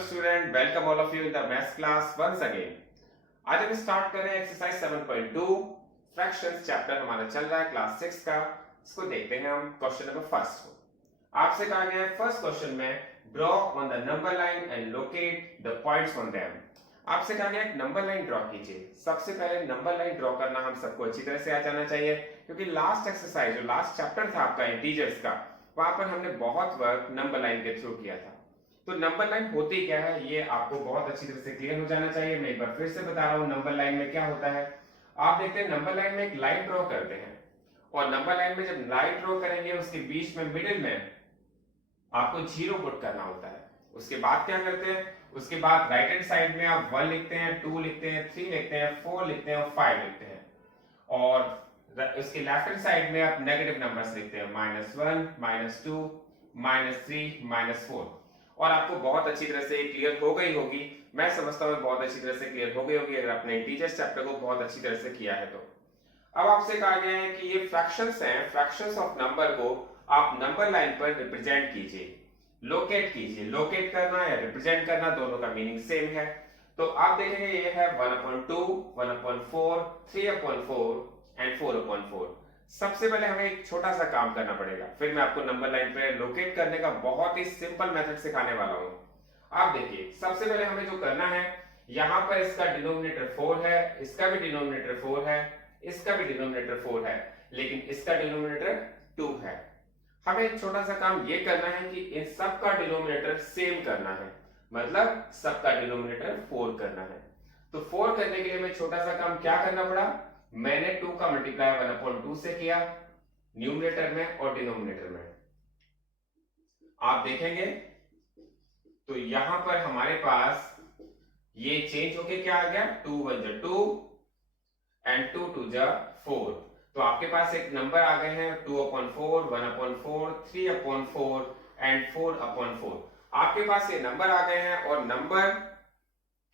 student, welcome all of you in the maths class once again. आज हम start कर रहे हैं एक्सरसाइज 7.2 फ्रैक्शंस चैप्टर हमारा चल रहा है क्लास 6 का। इसको देखते हैं हम क्वेश्चन नंबर फर्स्ट को। आपसे कहा गया है फर्स्ट क्वेश्चन में draw on the number line and locate the points on them. आपसे कहा गया एक नंबर लाइन ड्रॉ कीजिए। सबसे पहले नंबर लाइन ड्रॉ करना हम सबको अच्छी तरह से आ जाना चाहिए, क्योंकि लास्ट एक्सरसाइज जो लास्ट चैप्टर था आपका इंटीजर्स का, वहां पर हमने बहुत वर्क नंबर लाइन के थ्रू किया था। तो नंबर लाइन होती क्या है ये आपको बहुत अच्छी तरह से क्लियर हो जाना चाहिए। मैं एक बार फिर से बता रहा हूँ नंबर लाइन में क्या होता है। आप देखते हैं नंबर लाइन में एक लाइन ड्रॉ करते हैं, और नंबर लाइन में जब लाइन ड्रॉ करेंगे उसके बीच में मिडिल में आपको जीरो पुट करना होता है। उसके बाद क्या करते हैं, उसके बाद राइट हैंड साइड में आप 1 लिखते हैं, 2 लिखते हैं, 3 लिखते हैं, 4 लिखते हैं और 5 लिखते हैं, और उसके लेफ्ट हैंड साइड में आप नेगेटिव नंबर्स लिखते हैं -1, -2, -3, -4। और आपको बहुत अच्छी तरह से क्लियर हो गई होगी, मैं समझता हूँ बहुत अच्छी तरह से क्लियर हो गई होगी अगर आपने इंटीजर्स चैप्टर को बहुत अच्छी तरह से किया है तो। अब आपसे कहा गया है कि ये फ्रैक्शंस हैं, फ्रैक्शंस ऑफ नंबर को आप नंबर लाइन पर रिप्रेजेंट कीजिए, लोकेट कीजिए। लोकेट करना या रिप्रेजेंट करना दोनों का मीनिंग सेम है। तो आप देखेंगे ये है 1/2, 1/4, 3/4 एंड 4/4। सबसे पहले हमें एक छोटा सा काम करना पड़ेगा, फिर मैं आपको नंबर लाइन पे लोकेट करने का बहुत ही सिंपल मेथड सिखाने वाला हूं। आप देखिए सबसे पहले हमें जो करना है, यहां पर इसका डिनोमिनेटर 4 है, इसका भी डिनोमिनेटर 4 है, इसका भी डिनोमिनेटर 4 है, लेकिन इसका डिनोमिनेटर 2 है। हमें एक छोटा सा काम ये करना है कि इन सब का डिनोमिनेटर सेम करना है, मतलब सबका डिनोमिनेटर 4 करना है। तो 4 करने के लिए हमें छोटा सा काम क्या करना पड़ा, मैंने 2 का मल्टीप्लाई 1/2 से किया न्यूमरेटर में और डिनोमिनेटर में। आप देखेंगे तो यहां पर हमारे पास ये चेंज होके क्या आ गया, 2 1 जा 2 एंड 2 2 जा 4। तो आपके पास एक नंबर आ गए हैं 2/4, 1/4, 3/4 एंड 4/4। आपके पास ये नंबर आ गए हैं, और नंबर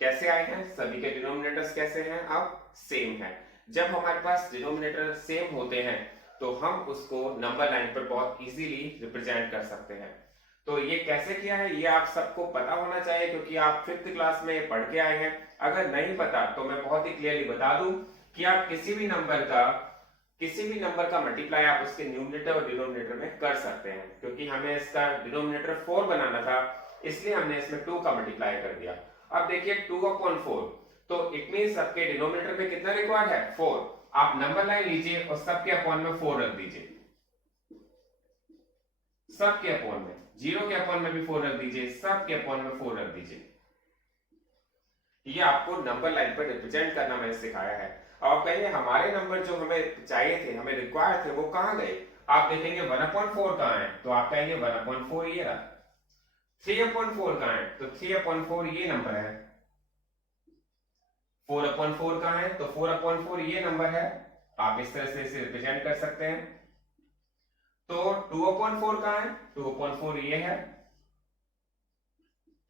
कैसे आए हैं, सभी के डिनोमिनेटर्स कैसे हैं, अब सेम है। जब हमारे पास डिनोमिनेटर सेम होते हैं तो हम उसको नंबर लाइन पर बहुत इजीली रिप्रेजेंट कर सकते हैं। तो ये कैसे किया है ये आप सबको पता होना चाहिए, क्योंकि आप 5th क्लास में पढ़ के आए हैं। अगर नहीं पता तो मैं बहुत ही क्लियरली बता दूं कि आप किसी भी नंबर का मल्टीप्लाई आप उसके न्यूमरेटर और डिनोमिनेटर में कर सकते हैं। क्योंकि हमें इसका डिनोमिनेटर 4 बनाना था, इसलिए हमने इसमें 2 का मल्टीप्लाई कर दिया। अब देखिए 2/4, तो इट मींस आपके डिनोमिनेटर में कितना रिक्वायर्ड है, 4। आप नंबर लाइन लीजिए और सबके अपॉन में 4 रख दीजिए, सबके अपॉन में, 0 के अपॉन में भी 4 रख दीजिए, सबके अपॉन में 4 रख दीजिए। ये आपको नंबर लाइन पर रिप्रेजेंट करना मैंने सिखाया है। अब आप कहेंगे हमारे नंबर जो हमें चाहिए थे, हमें रिक्वायर्ड थे, वो कहां गए। आप देखेंगे 1/4 कहां है, तो आप कहेंगे 1/4 ये रहा। 3/4 कहां है, तो 3/4 ये नंबर है। 4/4 कहां है, तो 4/4 ये नंबर है। आप इस तरह से इसे रिप्रेजेंट कर सकते हैं। तो 2/4 कहां है, 2/4 ये है।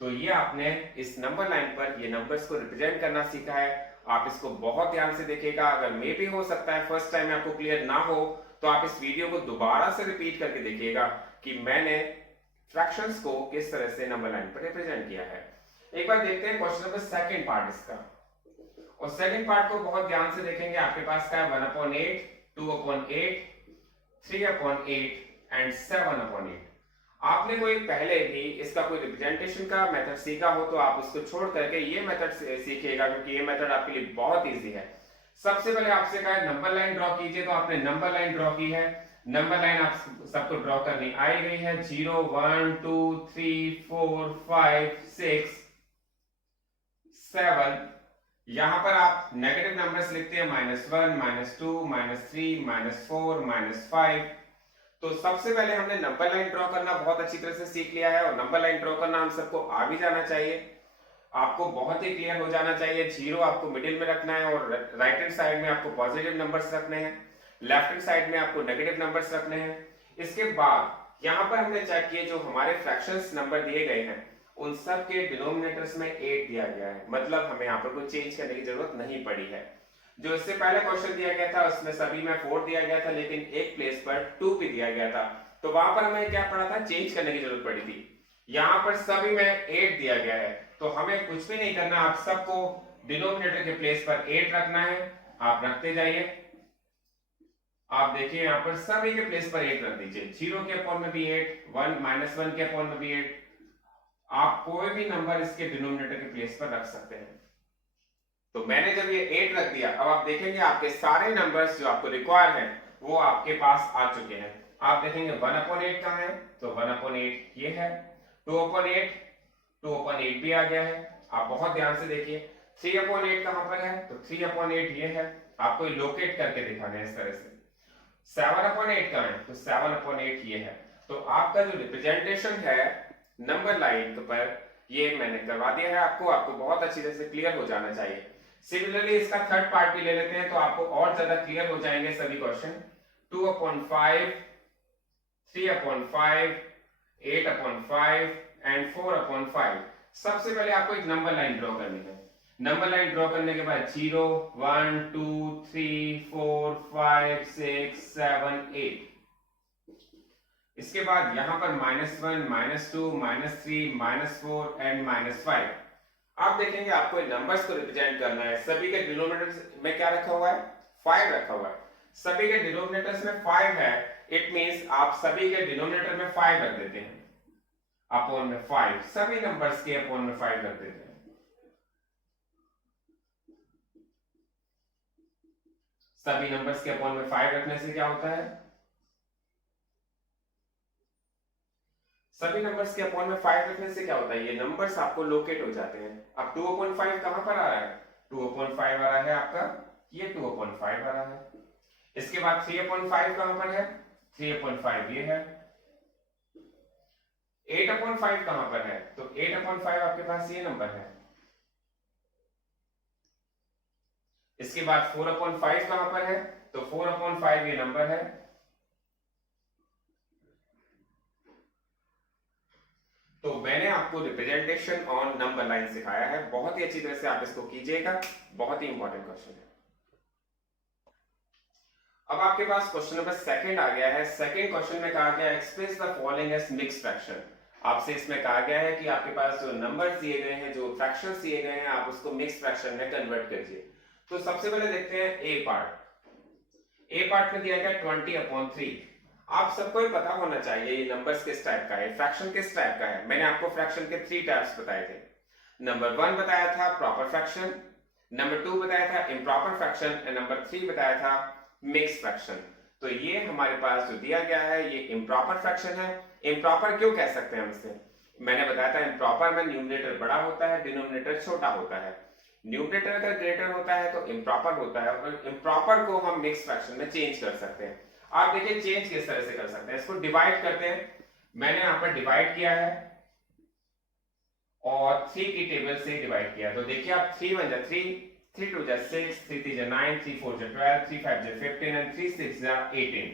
तो ये आपने इस नंबर लाइन पर ये नंबर्स को रिप्रेजेंट करना सीखा है। आप इसको बहुत ध्यान से देखिएगा। अगर मे भी हो सकता है फर्स्ट टाइम आपको क्लियर ना हो, तो आप इस वीडियो को दोबारा से रिपीट करके देखिएगा कि मैंने फ्रैक्शंस को किस तरह से नंबर लाइन पर रिप्रेजेंट किया है। एक बार देखते हैं क्वेश्चन नंबर सेकंड पार्ट इसका, और सेकंड पार्ट को बहुत ध्यान से देखेंगे। आपके पास क्या है, 1/8, 2/8, 3/8 एंड 7/8। आपने कोई पहले भी इसका कोई रिप्रेजेंटेशन का मेथड सीखा हो तो आप उसको छोड़ करके ये मेथड सीखिएगा, क्योंकि ये मेथड आपके लिए बहुत इजी है। सबसे पहले आपसे कहा है नंबर लाइन ड्रॉ कीजिए, तो आपने नंबर लाइन ड्रॉ की है। नंबर लाइन आप सबको ड्रॉ करनी आई गई है, 0 1 2 3 4 5 6 7। यहां पर आप नेगेटिव नंबर्स लिखते हैं -1 -2 -3 -4 -5। तो सबसे पहले हमने नंबर लाइन ड्रॉ करना बहुत अच्छी तरह से सीख लिया है, और नंबर लाइन ड्रॉ करना हम सबको आ भी जाना चाहिए। आपको बहुत ही क्लियर हो जाना चाहिए। 0 आपको मिडिल में रखना है, और राइट हैंड साइड में आपको पॉजिटिव नंबर्स रखने हैं, लेफ्ट हैंड साइड में आपको नेगेटिव नंबर्स रखने हैं। इसके बाद यहां पर हमने चेक किए जो हमारे फ्रैक्शंस नंबर दिए गए हैं उन सब के डिनोमिनेटर्स में 8 दिया गया है, मतलब हमें यहाँ पर कोई चेंज करने की जरूरत नहीं पड़ी है। जो इससे पहले क्वेश्चन दिया गया था उसमें सभी में 4 दिया गया था, लेकिन एक प्लेस पर 2 भी दिया गया था, तो वहां पर हमें क्या पड़ा था, चेंज करने की जरूरत पड़ी थी। यहां पर सभी में 8 दिया गया है, तो हमें कुछ भी नहीं करना, आप सबको डिनोमिनेटर के प्लेस पर 8 रखना है। आप रखते जाइए। आप देखिए यहां पर सभी के प्लेस पर 8 रख दीजिए। 0 के अपॉन में भी 8, 1 -1 के अपॉन में भी 8। आप कोई भी नंबर इसके डिनोमिनेटर के प्लेस पर रख सकते हैं। तो मैंने जब ये 8 रख दिया, अब आप देखेंगे आपके सारे नंबर्स जो आपको रिक्वायर है वो आपके पास आ चुके हैं। आप देखेंगे 1/8 कहां है, तो 1/8 ये है। 2/8 भी आ गया है। आप बहुत ध्यान से देखिए। 3/8 कहां पर है, तो 3/8 ये है। आपको लोकेट करके दिखाना है इस तरह से। 7/8 कहां है, तो 7/8 ये है। तो आपका जो रिप्रेजेंटेशन है नंबर लाइन पर, ये मैंने करवा दिया है आपको। आपको बहुत अच्छी तरह से क्लियर हो जाना चाहिए। सिमिलरली इसका थर्ड पार्ट भी ले लेते हैं, तो आपको और ज्यादा क्लियर हो जाएंगे सभी क्वेश्चन। 2/5, 3/5, 8/5 एंड 4/5। सबसे पहले आपको एक नंबर लाइन ड्रॉ करनी है। नंबर लाइन ड्रॉ करने के बाद 0, 1, 2, 3, 4, 5, 6, 7, 8। इसके बाद यहां पर -1, -2, -3, -4 एंड -5। आप देखेंगे आपको इन नंबर्स को रिप्रेजेंट करना है। सभी के डिनोमिनेटर्स में क्या रखा हुआ है, 5 रखा हुआ है। सभी के डिनोमिनेटर्स में 5 है, इट मींस आप सभी के डिनोमिनेटर में 5 रख देते हैं, अपॉन में 5। सभी नंबर्स के अपॉन में 5 रख देते हैं। सभी नंबर्स के अपॉन में 5 रखने से क्या होता है, सभी नंबर्स के अपॉन में 5 रखने से क्या होता है, ये नंबर्स आपको लोकेट हो जाते हैं। अब 2/5 कहां पर आ रहा है, 2/5 आ रहा है आपका, ये 2/5 आ रहा है। इसके बाद 3/5 कहां पर है, 3/5 ये है। 8/5 कहां पर है, तो 8/5 आपके पास ये नंबर है। इसके बाद 4/5 कहां पर है, तो 4/5 ये नंबर है। तो मैंने आपको रिप्रेजेंटेशन ऑन नंबर लाइन सिखाया है, बहुत ही अच्छी तरह से आप इसको कीजिएगा, बहुत ही इंपॉर्टेंट क्वेश्चन है। अब आपके पास क्वेश्चन नंबर सेकंड आ गया है। सेकंड क्वेश्चन में कहा गया express the following as mixed fraction. आपसे इसमें कहा गया है कि आपके पास जो नंबर्स दिए गए हैं, जो फ्रैक्शंस दिए गए हैं, आप उसको मिक्स्ड फ्रैक्शन में कन्वर्ट कीजिए। तो सबसे पहले देखते हैं ए पार्ट। ए पार्ट में दिया गया 20/3। आप सबको ही पता होना चाहिए ये नंबर्स किस टाइप का है, फ्रैक्शन किस टाइप का है। मैंने आपको फ्रैक्शन के 3 टाइप्स बताए थे। नंबर 1 बताया था प्रॉपर फ्रैक्शन, नंबर 2 बताया था इम्प्रॉपर फ्रैक्शन एंड नंबर 3 बताया था मिक्स फ्रैक्शन। तो ये हमारे पास जो दिया गया है ये इम्प्रॉपर फ्रैक्शन है। इम्प्रॉपर क्यों कह सकते हैं हम इसे, मैंने बताया था इम्प्रॉपर में न्यूमरेटर बड़ा होता है, डिनोमिनेटर छोटा होता है। न्यूमरेटर अगर ग्रेटर होता है तो इम्प्रॉपर होता है, और इम्प्रॉपर को हम मिक्स फ्रैक्शन में चेंज कर सकते हैं। आप देखिए चेंज किस तरह से कर सकते हैं, इसको डिवाइड करते हैं। मैंने यहां पर डिवाइड किया है और 3 की टेबल से डिवाइड किया। तो देखिए आप 3 1 जा 3, 3 2 जा 6, 3 3 जा 9, 3 4 जा 12, 3 5 जा 15 एंड 3 6 जा 18।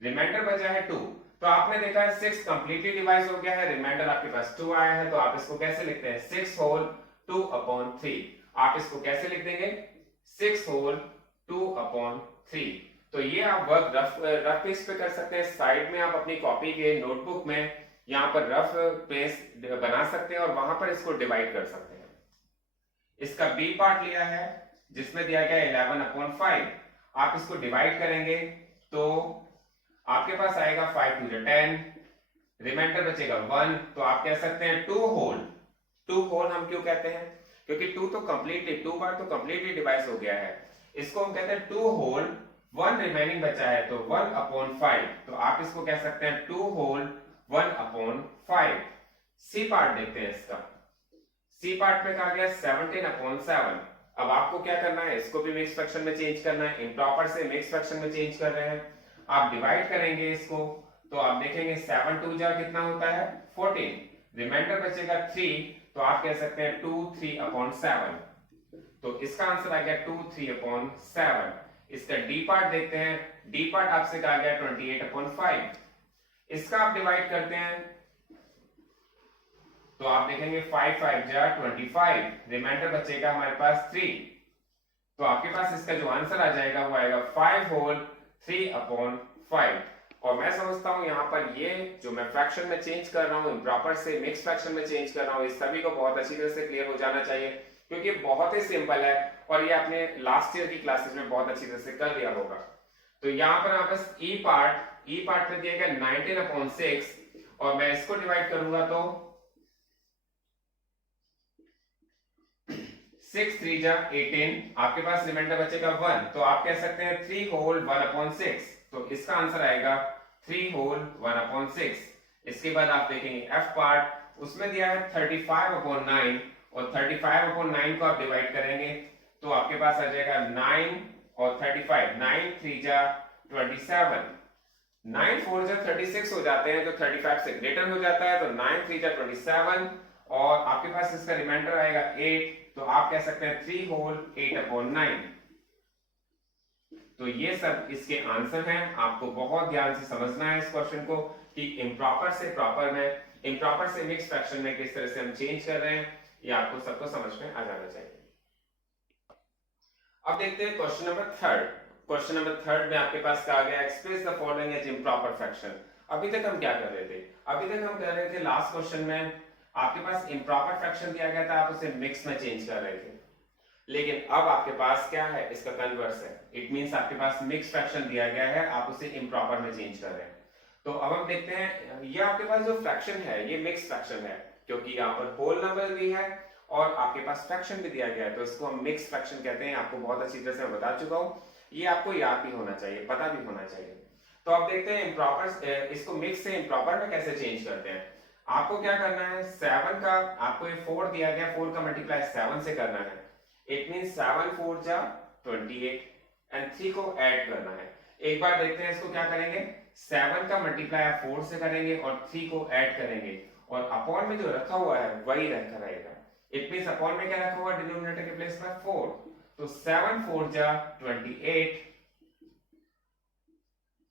रिमाइंडर बचा है 2। तो आपने देखा है 6 कंप्लीटली डिवाइड हो गया है, रिमाइंडर आपके पास 2 आया है। तो आप इसको कैसे लिखते हैं, 6 होल 2/3। आप इसको कैसे लिख देंगे, 6 होल 2/3। तो ये आप वर्क रफ पेज पे कर सकते हैं। साइड में आप अपनी कॉपी के नोटबुक में यहां पर रफ पेज बना सकते हैं और वहां पर इसको डिवाइड कर सकते हैं। इसका बी पार्ट लिया है जिसमें दिया गया 11/5। आप इसको डिवाइड करेंगे तो आपके पास आएगा 5 2 10, रिमाइंडर बचेगा 1। तो आप कह सकते हैं 2 होल। 2 होल हम क्यों कहते हैं, क्योंकि 2 तो कंप्लीटली 2 बार तो कंप्लीटली डिवाइड हो गया है। इसको हम कहते हैं 2 होल, 1 रिमेनिंग बचा है तो 1/5। तो आप इसको कह सकते हैं 2 होल 1/5। सी पार्ट देखते हैं इसका। सी पार्ट में कहा गया 17/7। अब आपको क्या करना है, इसको भी मिक्स फ्रैक्शन में चेंज करना है, इम्प्रॉपर से मिक्स फ्रैक्शन में चेंज कर रहे हैं। आप डिवाइड करेंगे इसको तो आप देखेंगे 7 2 जा कितना होता है 14, रिमाइंडर बचेगा 3। तो आप कह सकते हैं 2 3/7। तो इसका आंसर आ गया 2 3/7। इसका डी पार्ट देखते हैं। डी पार्ट आपसे कहा गया 28/5। इसका आप डिवाइड करते हैं तो आप देखेंगे 5 5 जा 25, रिमाइंडर बचेगा हमारे पास 3। तो आपके पास इसका जो आंसर आ जाएगा वो आएगा 5 होल 3/5। और मैं समझता हूँ यहाँ पर ये जो मैं फ्रैक्शन में चेंज कर रहा हूँ इम्प्रॉपर से मिक्स फ्रैक्शन में चेंज कर रहा हूँ, इस सभी को बहुत अच्छी तरह से क्लियर हो जाना चाहिए, क्योंकि बहुत ही सिंपल है और ये आपने लास्ट ईयर की क्लासेस में बहुत अच्छी तरह से कर लिया होगा। तो यहाँ पर आप बस ई पार्ट में दिया गया 19/6 और मैं इसको डिवाइड करूंगा तो 6 3 जा 18, आपके पास रिमाइंडर बचेगा 1, तो आप कह सकते हैं 3 होल 1/6, तो इसका आंसर आएगा 3 होल 1/6। इसके बाद आप देखेंगे एफ पार्ट, उसमें दिया है 35/9 और 35/9 को आप डिवाइड करेंगे तो आपके पास आ जाएगा 9 और 35, 9 3 जा 27, 9 4 जा 36 हो जाते हैं, तो 35 से ग्रेटर हो जाता है, तो 9 3 जा 27 और आपके पास इसका रिमाइंडर आएगा 8, तो आप कह सकते हैं 3 होल 8/9। तो ये सब इसके आंसर हैं। आपको बहुत ध्यान से समझना है इस क्वेश्चन को कि इम्प्रॉपर से प्रॉपर में, इम्प्रॉपर से मिक्स फ्रैक्शन में किस तरह से हम चेंज कर रहे हैं, ये आपको सबको समझ में आ जाना चाहिए। अब देखते हैं question number third. Question number third में आपके पास क्या आ गया, express the following as improper fraction. अभी तक हम क्या कर रहे थे, अभी तक हम कर रहे थे लास्ट क्वेश्चन में आपके पास इम्प्रॉपर फ्रैक्शन दिया गया था, आप उसे मिक्स में चेंज कर रहे थे, लेकिन अब आपके पास क्या है, इसका कन्वर्स है। इट मींस आपके पास मिक्स फ्रैक्शन दिया गया है, आप उसे इम्प्रॉपर में चेंज कर रहे हैं। तो अब हम देखते हैं ये आपके पास जो फ्रैक्शन है ये मिक्स फ्रैक्शन है, क्योंकि यहाँ पर होल नंबर भी है और आपके पास फ्रैक्शन भी दिया गया है, तो इसको हम मिक्स फ्रैक्शन कहते हैं। आपको बहुत अच्छी तरह से मैं बता चुका हूँ, ये आपको याद भी होना चाहिए, पता भी होना चाहिए। तो अब देखते हैं इम्प्रॉपर, इसको मिक्स से इम्प्रॉपर में कैसे चेंज करते हैं। आपको क्या करना है, 7 का आपको ये 4 दिया गया, 4 का मल्टीप्लाई 7 से करना है। इट मीन 7 4 जा 28 एंड 3 को ऐड करना है। एक बार देखते हैं इसको क्या करेंगे, 7 का मल्टीप्लाई आप 4 से करेंगे और 3 को ऐड करेंगे और अपॉन में जो रखा हुआ है वही रखा रहेगा। इट मींस अपॉन में क्या रखा हुआ है, डिनोमिनेटर के प्लेस पर 4, तो 7 4 जा 28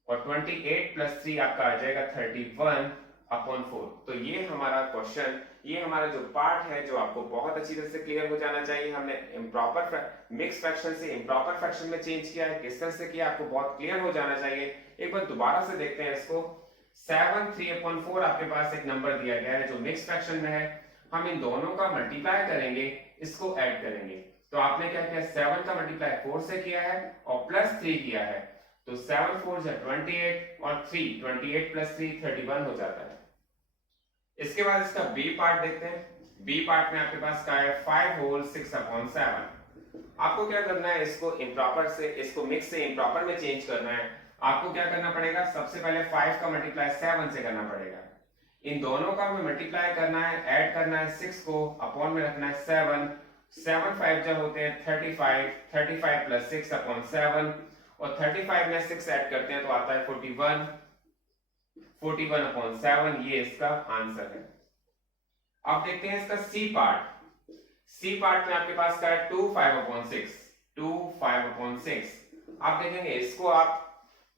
और 28 प्लस 3 आपका आ जाएगा 31/4। तो ये हमारा क्वेश्चन, ये हमारा जो पार्ट है जो आपको बहुत अच्छी तरह से क्लियर हो जाना चाहिए। हमने इम्प्रॉपर मिक्स फ्रैक्शन से इम्प्रॉपर फ्रैक्शन में चेंज किया है, किस तरह से किया आपको बहुत क्लियर हो जाना चाहिए। एक बार दोबारा से देखते हैं इसको। 7 3/4 आपके पास एक नंबर दिया गया है जो मिक्स फ्रैक्शन में है, हम इन दोनों का मल्टीप्लाई करेंगे, इसको ऐड करेंगे। तो आपने क्या किया, 7 का मल्टीप्लाई 4 से किया है और प्लस 3 किया है, तो 7 4 जा 28 और 3 28 प्लस 3 31 हो जाता है। इसके बाद इसका बी पार्ट देखते हैं। बी पार्ट में आपके पास क्या है, 5 होल 6/7। आपको क्या करना है, इसको इम्प्रॉपर से, इसको मिक्स से इम्प्रॉपर में चेंज करना है। आपको क्या करना पड़ेगा, सबसे पहले 5 का मल्टीप्लाई 7 से करना पड़ेगा, इन दोनों का हमें मल्टीप्लाई करना है, ऐड करना है, 6 को अपॉन में रखना है 7, 7 5 जब होते हैं 35, 35 प्लस 6/7 और 35 में 6 ऐड करते हैं तो आता है 41, 41/7, ये इसका आंसर है। अब देखते हैं इसका सी पार्ट। सी पार्ट में आपके पास क्या है, 2 5/6, 2 5/6। आप देखेंगे इसको आप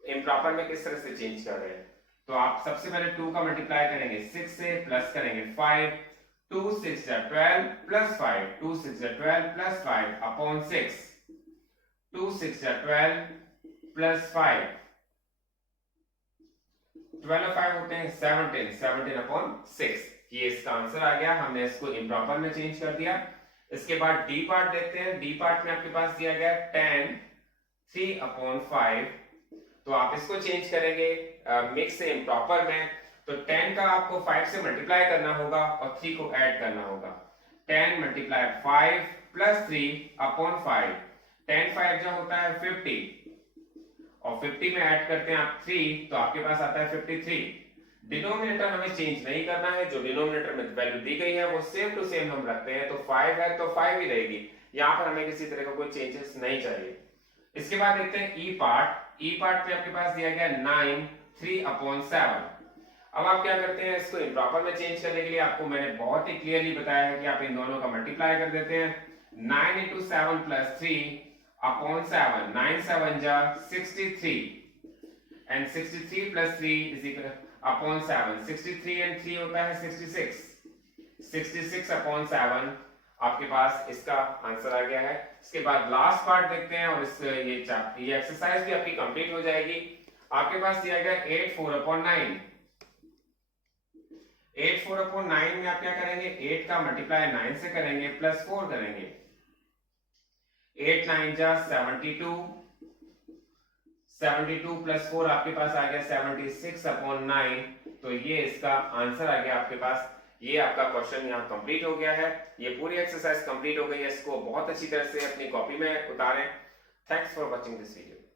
इम्प्रॉपर में किस तरह से चेंज कर रहे हैं। तो आप सबसे पहले 2 का मल्टीप्लाई करेंगे 6 से, प्लस करेंगे 5, 2 6 जा 12 प्लस 5, 2 6 जा 12 प्लस 5 अपॉन 6, 2 6 जा 12 प्लस 5, 12 5 होते हैं 17, 17/6। ये इसका आंसर आ गया, हमने इसको इम्प्रॉपर में चेंज कर दिया। इसके बाद डी पार्ट देखते हैं। डी पार्ट में आपके पास दिया गया 10 3/5, तो आप इसको चेंज करेंगे मिक्स से इम्प्रॉपर में, तो 10 का आपको 5 से मल्टीप्लाई करना होगा और 3 को ऐड करना होगा। 10 मल्टीप्लाई 5 प्लस 3/5, 10 5 जो होता है 50 और 50 में ऐड करते हैं आप 3, तो आपके पास आता है 53। डिनोमिनेटर हमें चेंज नहीं करना है, जो डिनोमिनेटर में वैल्यू दी गई है वो सेम टू सेम हम रखते हैं, तो 5 है तो 5 ही रहेगी, यहाँ पर हमें किसी तरह का कोई चेंजेस नहीं चाहिए। इसके बाद देखते हैं ई पार्ट। ई पार्ट में आपके पास दिया गया 9 3/7। अब आप क्या करते हैं, इसको इम्प्रॉपर में चेंज करने के लिए आपको मैंने बहुत ही क्लियरली बताया है कि आप इन दोनों का मल्टीप्लाई कर देते हैं। 9 × 7 + 3/7, 9 7 जा 63 and 63 + 3 = 7, 63 and 3 होता है 66, 66/7 आपके पास इसका आंसर आ गया है। इसके बाद लास्ट पार्ट देखते हैं और ये एक्सरसाइज भी आपकी कंप्लीट हो जाएगी। आपके पास दिया गया 8 4/9। 8 4/9 में आप क्या करेंगे, 8 का मल्टीप्लाई 9 से करेंगे प्लस 4 करेंगे। 8 9 जा 72, 72 प्लस 4 आपके पास आ गया 76/9। तो ये इसका आंसर आ गया आपके पास। ये आपका क्वेश्चन यहाँ कंप्लीट हो गया है। ये पूरी एक्सरसाइज कंप्लीट हो गई है। इसको बहुत अच्छी तरह से अपनी कॉपी में उतारें। Thanks for watching this video.